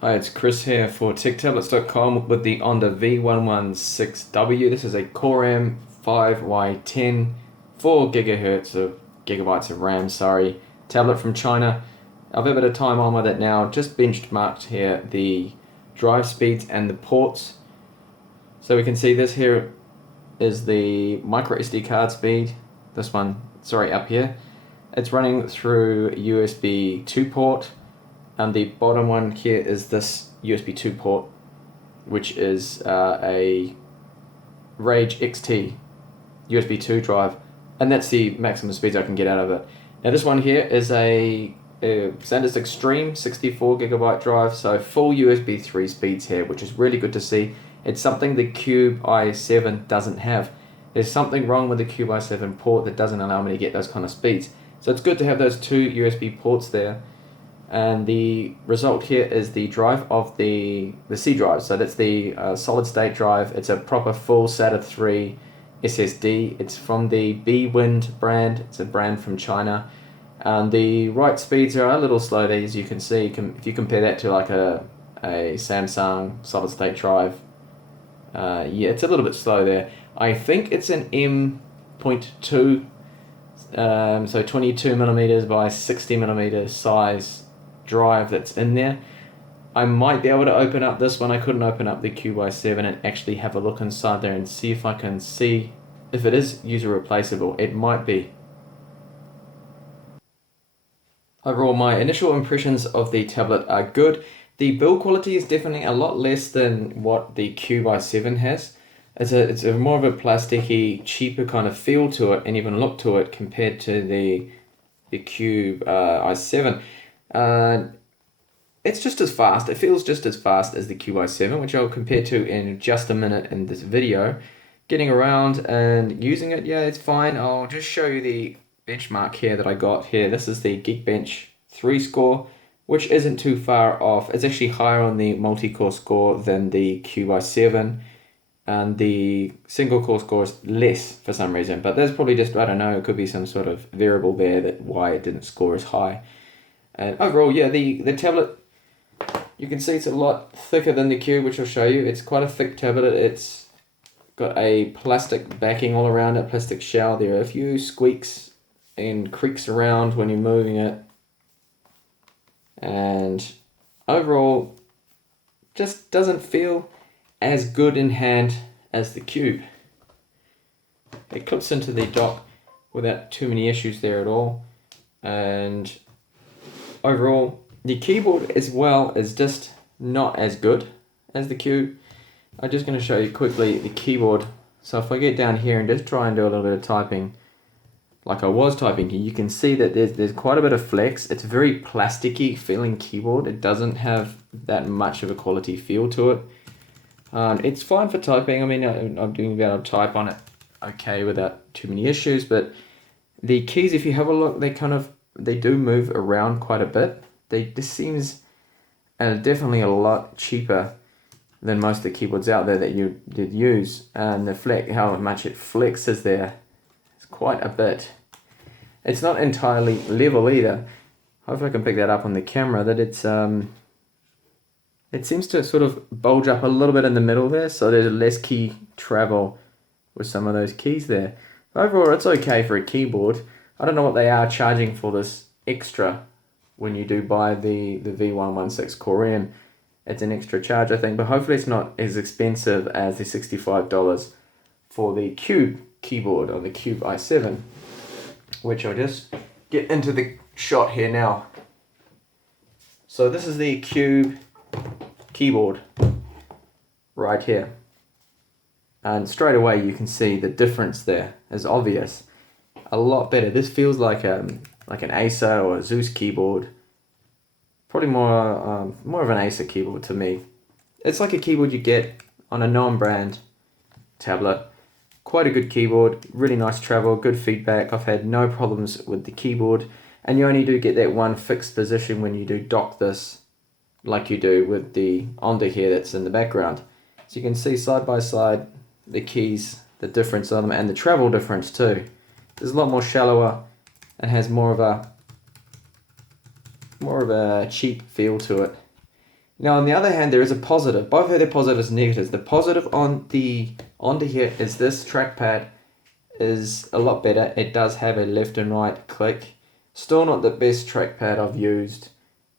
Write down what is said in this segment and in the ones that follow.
Hi, it's Chris here for TechTablets.com with the Onda v116w. This is a Core M5Y10, 4 gigabytes of RAM, tablet from China. I've had a bit of time on with it now, just benchmarked here the drive speeds and the ports. So we can see this here is the micro SD card speed. This one, up here. It's running through USB 2 port. And the bottom one here is this USB 2 port, which is a Rage XT USB 2 drive, and that's the maximum speeds I can get out of it. Now this one here is a SanDisk Extreme 64 gigabyte drive, so full USB 3 speeds here, which is really good to see. It's something the Cube i7 doesn't have. There's something wrong with the Cube i7 port that doesn't allow me to get those kind of speeds. So it's good to have those two USB ports there. And the result here is the drive of the C drive. So that's the solid state drive. It's a proper full SATA 3 SSD. It's from the v116w brand. It's a brand from China. And the write speeds are a little slow there, as you can see. If you compare that to like a Samsung solid state drive, yeah, it's a little bit slow there. I think it's an M.2, so 22 millimeters by 60 millimeters size drive that's in there. I might be able to open up this one. I couldn't open up the Cube i7 and actually have a look inside there and see if I can see if it is user replaceable. It might be. Overall, my initial impressions of the tablet are good. The build quality is definitely a lot less than what the Cube i7 has. It's a more of a plasticky, cheaper kind of feel to it and even look to it compared to the Cube i7. It's just as fast. It feels just as fast as the Cube i7, which I'll compare to in just a minute in this video. Getting around and using it, yeah, it's fine. I'll just show you the benchmark here that I got here. This is the Geekbench 3 score, which isn't too far off. It's actually higher on the multi-core score than the Cube i7, and the single core score is less for some reason, but that's probably just, I don't know, it could be some sort of variable there that why it didn't score as high. And overall, yeah, the tablet, you can see it's a lot thicker than the Cube, which I'll show you. It's quite a thick tablet. It's got a plastic backing all around it, plastic shell. There are a few squeaks and creaks around when you're moving it. And overall, just doesn't feel as good in hand as the Cube. It clips into the dock without too many issues there at all. And overall, the keyboard as well is just not as good as the Cube. I'm just going to show you quickly the keyboard. So if I get down here and just try and do a little bit of typing, like I was typing here, you can see that there's quite a bit of flex. It's a very plasticky feeling keyboard. It doesn't have that much of a quality feel to it. It's fine for typing. I mean, I'm doing able to type on it okay without too many issues, but the keys, if you have a look, they do move around quite a bit. This seems definitely a lot cheaper than most of the keyboards out there that you did use, and how much it flexes there is quite a bit. It's not entirely level either. Hopefully I can pick that up on the camera, that it seems to sort of bulge up a little bit in the middle there, so there's less key travel with some of those keys there. Overall, it's okay for a keyboard. I don't know what they are charging for this extra when you do buy the v116 Core M. It's an extra charge, I think, but hopefully it's not as expensive as the $65 for the Cube keyboard or the Cube i7, which I'll just get into the shot here now. So this is the Cube keyboard right here, and straight away you can see the difference there is obvious. A lot better. This feels like an Acer or a Zeus keyboard. Probably more of an Acer keyboard to me. It's like a keyboard you get on a non-brand tablet. Quite a good keyboard, really nice travel, good feedback. I've had no problems with the keyboard, and you only do get that one fixed position when you do dock this, like you do with the Onda here that's in the background. So you can see side by side the keys, the difference on them, and the travel difference too. It's a lot more shallower and has more of a cheap feel to it. Now, on the other hand, there is a positive. Both have their positives and negatives. The positive on the Onda here is this trackpad is a lot better. It does have a left and right click. Still not the best trackpad I've used.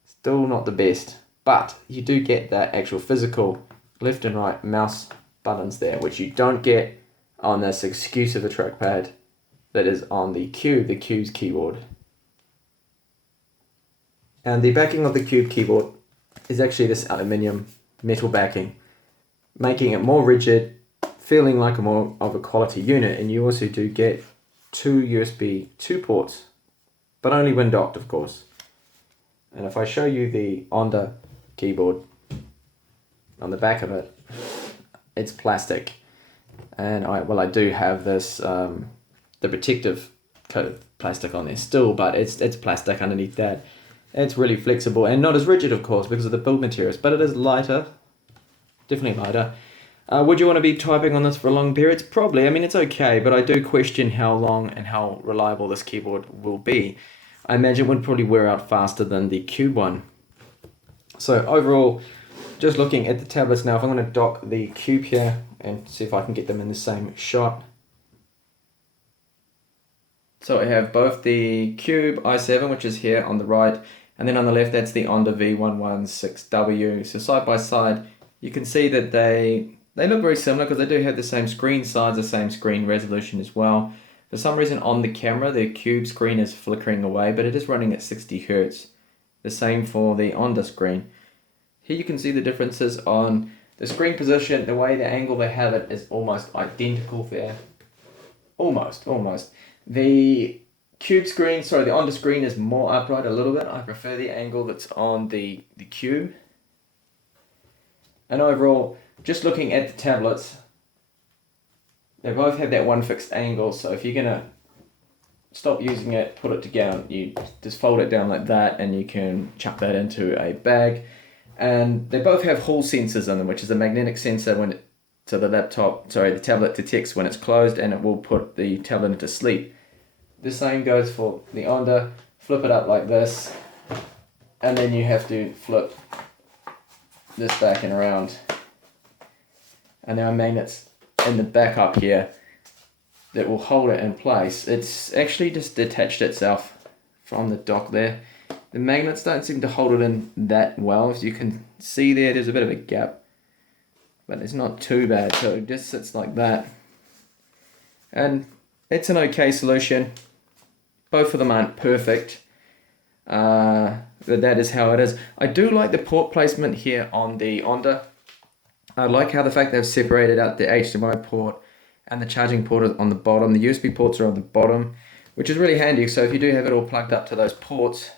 Still not the best. But you do get that actual physical left and right mouse buttons there, which you don't get on this excuse of a trackpad that is on the Cube, the Cube's keyboard. And the backing of the Cube keyboard is actually this aluminium metal backing, making it more rigid, feeling like a more of a quality unit. And you also do get two USB 2 ports, but only when docked, of course. And if I show you the Onda keyboard on the back of it, it's plastic. And I do have this the protective coat of plastic on there still, but it's plastic underneath that. It's really flexible and not as rigid, of course, because of the build materials, but it is lighter, definitely lighter. Would you want to be typing on this for long periods? Probably. I mean, it's okay, but I do question how long and how reliable this keyboard will be. I imagine it would probably wear out faster than the Cube one. So overall, just looking at the tablets now, if I'm going to dock the Cube here and see if I can get them in the same shot. So I have both the Cube i7, which is here on the right, and then on the left, that's the Onda v116w. So side by side, you can see that they look very similar because they do have the same screen size, the same screen resolution as well. For some reason on the camera, the Cube screen is flickering away, but it is running at 60 Hz. The same for the Onda screen. Here you can see the differences on the screen position. The way the angle they have it is almost identical there. Almost. The Cube screen, the Onda screen is more upright a little bit. I prefer the angle that's on the Cube. And overall, just looking at the tablets, they both have that one fixed angle. So if you're going to stop using it, put it down, you just fold it down like that and you can chuck that into a bag. And they both have Hall sensors in them, which is a magnetic sensor the tablet detects when it's closed, and it will put the tablet into sleep. The same goes for the Onda. Flip it up like this, and then you have to flip this back and around. And there are magnets in the back up here that will hold it in place. It's actually just detached itself from the dock there. The magnets don't seem to hold it in that well. As you can see there's a bit of a gap, but it's not too bad. So it just sits like that. And it's an okay solution. Both of them aren't perfect, but that is how it is. I do like the port placement here on the Onda. I like how the fact they've separated out the HDMI port and the charging port is on the bottom. The USB ports are on the bottom, which is really handy. So if you do have it all plugged up to those ports,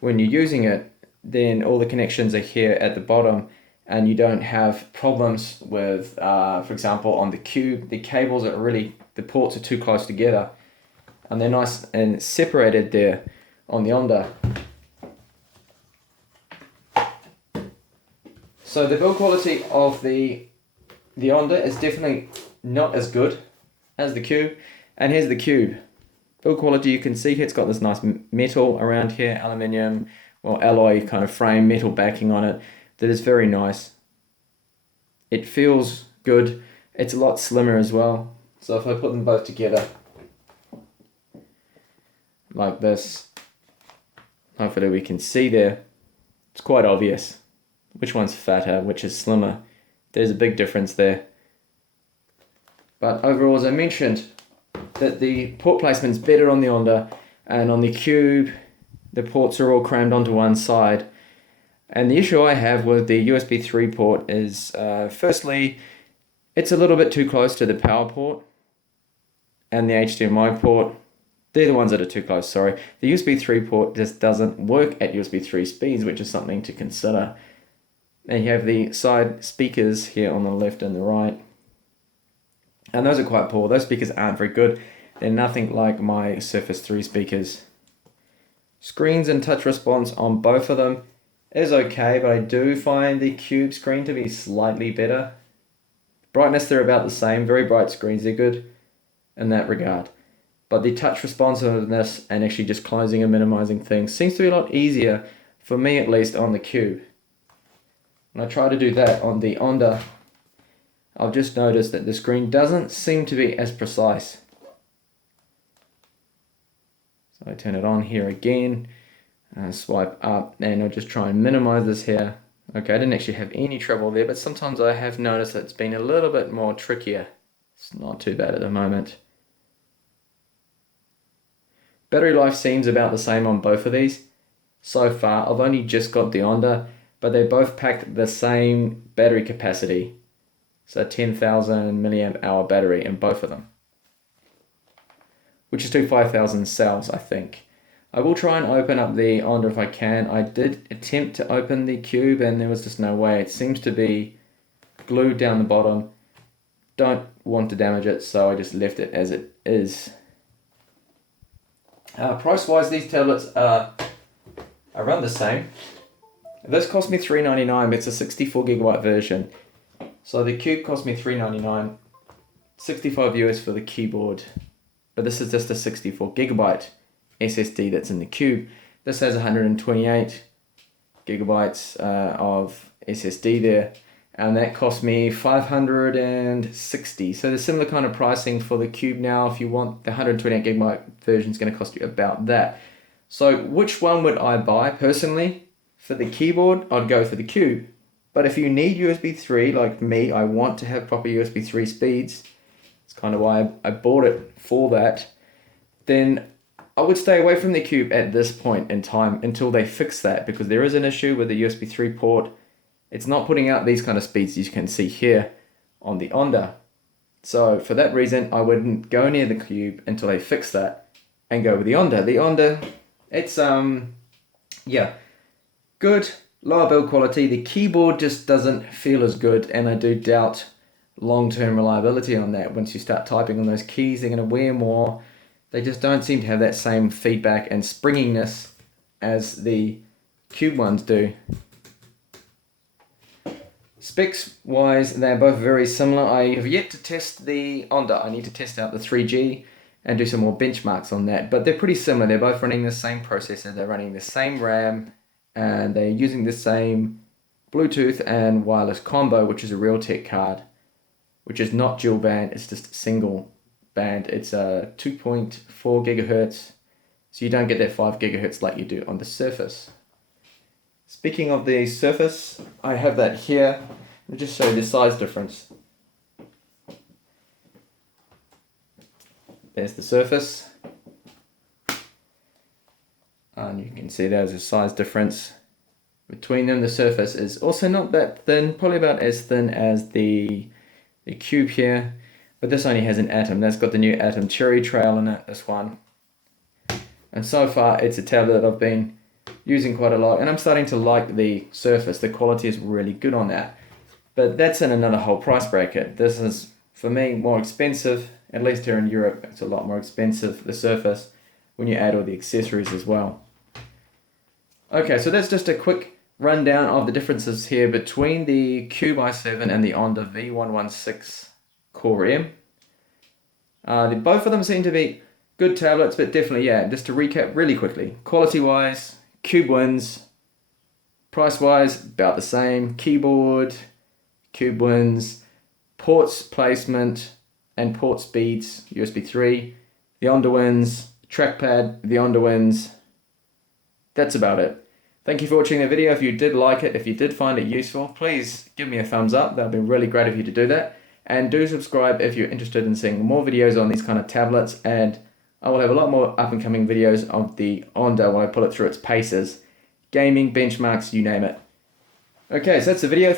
when you're using it, then all the connections are here at the bottom and you don't have problems with, for example, on the Cube, the cables are the ports are too close together and they're nice and separated there on the Onda. So the build quality of the Onda is definitely not as good as the Cube. And here's the Cube. Build quality, you can see it's got this nice metal around here, aluminium, alloy kind of frame, metal backing on it. That is very nice. It feels good. It's a lot slimmer as well. So if I put them both together, like this, hopefully we can see there, it's quite obvious which one's fatter, which is slimmer. There's a big difference there. But overall, as I mentioned, that the port placement's better on the Onda, and on the Cube, the ports are all crammed onto one side. And the issue I have with the USB 3 port is, firstly, it's a little bit too close to the power port, and the HDMI port, they're the ones that are too close, sorry. The USB 3 port just doesn't work at USB 3 speeds, which is something to consider. And you have the side speakers here on the left and the right. And those are quite poor. Those speakers aren't very good. They're nothing like my Surface 3 speakers. Screens and touch response on both of them is okay, but I do find the Cube screen to be slightly better. Brightness, they're about the same. Very bright screens, they're good in that regard. But the touch responsiveness and actually just closing and minimizing things seems to be a lot easier, for me at least, on the Cube. When I try to do that on the Onda, I've just noticed that the screen doesn't seem to be as precise. So I turn it on here again, swipe up, and I'll just try and minimize this here. Okay, I didn't actually have any trouble there, but sometimes I have noticed that it's been a little bit more trickier. It's not too bad at the moment. Battery life seems about the same on both of these. So far, I've only just got the Onda, but they both packed the same battery capacity. So 10,000 milliamp hour battery in both of them, which is to 5,000 cells, I think. I will try and open up the Onda if I can. I did attempt to open the cube and there was just no way. It seems to be glued down the bottom. Don't want to damage it, so I just left it as it is. Price-wise, these tablets are around the same. This cost me $3.99, but it's a 64 gigabyte version. So the cube cost me $3.99, 65 US for the keyboard. But this is just a 64 gigabyte SSD that's in the cube. This has 128 gigabytes of SSD there, and that cost me $560. So there's similar kind of pricing for the cube now. If you want the 128 gigabyte version, it's going to cost you about that. So which one would I buy personally? For the keyboard, I'd go for the cube. But if you need USB 3 like me, I want to have proper USB 3 speeds. It's kind of why I bought it for that. Then I would stay away from the cube at this point in time until they fix that, because there is an issue with the USB 3 port. It's not putting out these kind of speeds you can see here on the Onda. So for that reason, I wouldn't go near the cube until they fix that and go with the Onda. The Onda, it's good, lower build quality. The keyboard just doesn't feel as good, and I do doubt long-term reliability on that. Once you start typing on those keys, they're going to wear more. They just don't seem to have that same feedback and springiness as the cube ones do. Specs wise, they're both very similar. I have yet to test the Onda. I need to test out the 3G and do some more benchmarks on that, but they're pretty similar. They're both running the same processor, they're running the same RAM, and they're using the same Bluetooth and wireless combo, which is a Realtek card, which is not dual band, it's just single band. It's a 2.4 gigahertz, so you don't get that 5 gigahertz like you do on the Surface. Speaking of the Surface, I have that here. I'll just show you the size difference. There's the Surface, and you can see there's a size difference between them. The Surface is also not that thin, probably about as thin as the cube here, but this only has an Atom. That's got the new Atom Cherry Trail in it, this one. And so far it's a tablet that I've been using quite a lot, and I'm starting to like the Surface. The quality is really good on that, but that's in another whole price bracket. This is, for me, more expensive. At least here in Europe, it's a lot more expensive, the Surface, when you add all the accessories as well. Okay, so that's just a quick rundown of the differences here between the Cube i7 and the Onda v116 Core M. Both of them seem to be good tablets, but definitely, yeah, just to recap really quickly. Quality-wise, Cube wins. Price-wise, about the same. Keyboard, Cube wins. Ports placement and port speeds, USB 3. The Onda wins. Trackpad, the Onda wins. That's about it. Thank you for watching the video. If you did like it, if you did find it useful, please give me a thumbs up. That would be really great of you to do that. And do subscribe if you're interested in seeing more videos on these kind of tablets. And I will have a lot more up and coming videos of the Onda when I pull it through its paces. Gaming, benchmarks, you name it. Okay, so that's the video.